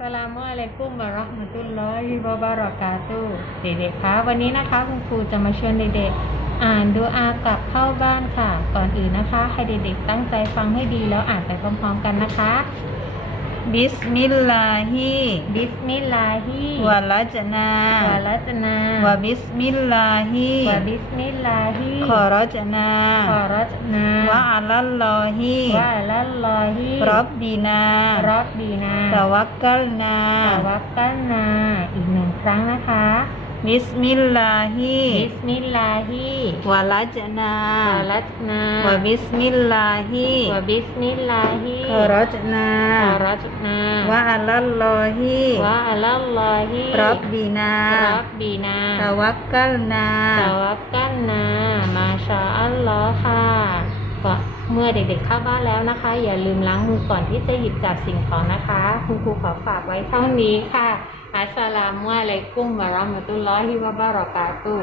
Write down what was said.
สลามอะลัยกุมบาราะมาตุลลอฮิบาบารากาตุเด็กๆคะวันนี้นะคะคุณครูจะมาชวนเด็กๆอ่านดูอากับเข้าบ้านค่ะ ก่อนอื่นนะคะ ให้เด็กๆตั้งใจฟังให้ดีแล้วอ่านไปพร้อมๆกันนะคะ บิสมิลลาฮิบิสมิลลาฮิวะลัจนาวะลัจนาวะบิสมิลลาฮิวะบิสมิลลาฮิขอรจนาขอรัจนาวะอัลลัลลอฮิวะอะลัลลอฮิรับบีนารับบีนาตะวักกัลนาตะวักกันนา อีกหนึ่งครั้งนะคะ บิสมิลลาฮิบิสมิลลาฮิวะลัจนาวะลัจนาวะบิสมิลลาฮิวะบิสมิลลาฮิขอรจนาขอรัจนาวะอัลลัลลอฮิวะอะลัลลอฮิรับบีนารับบีนาตะวักกัลนาตะวักกันนา มาชาอัลลอฮ์ค่ะก็ เมื่อเด็กๆเข้าบ้านแล้วนะคะ อย่าลืมล้างมือก่อนที่จะหยิบจับสิ่งของนะคะ คุณครูขอฝากไว้เท่านี้ค่ะอัสสลามุอะลัยกุมวะเราะมะตุลลอฮิวะบะเราะกาตุ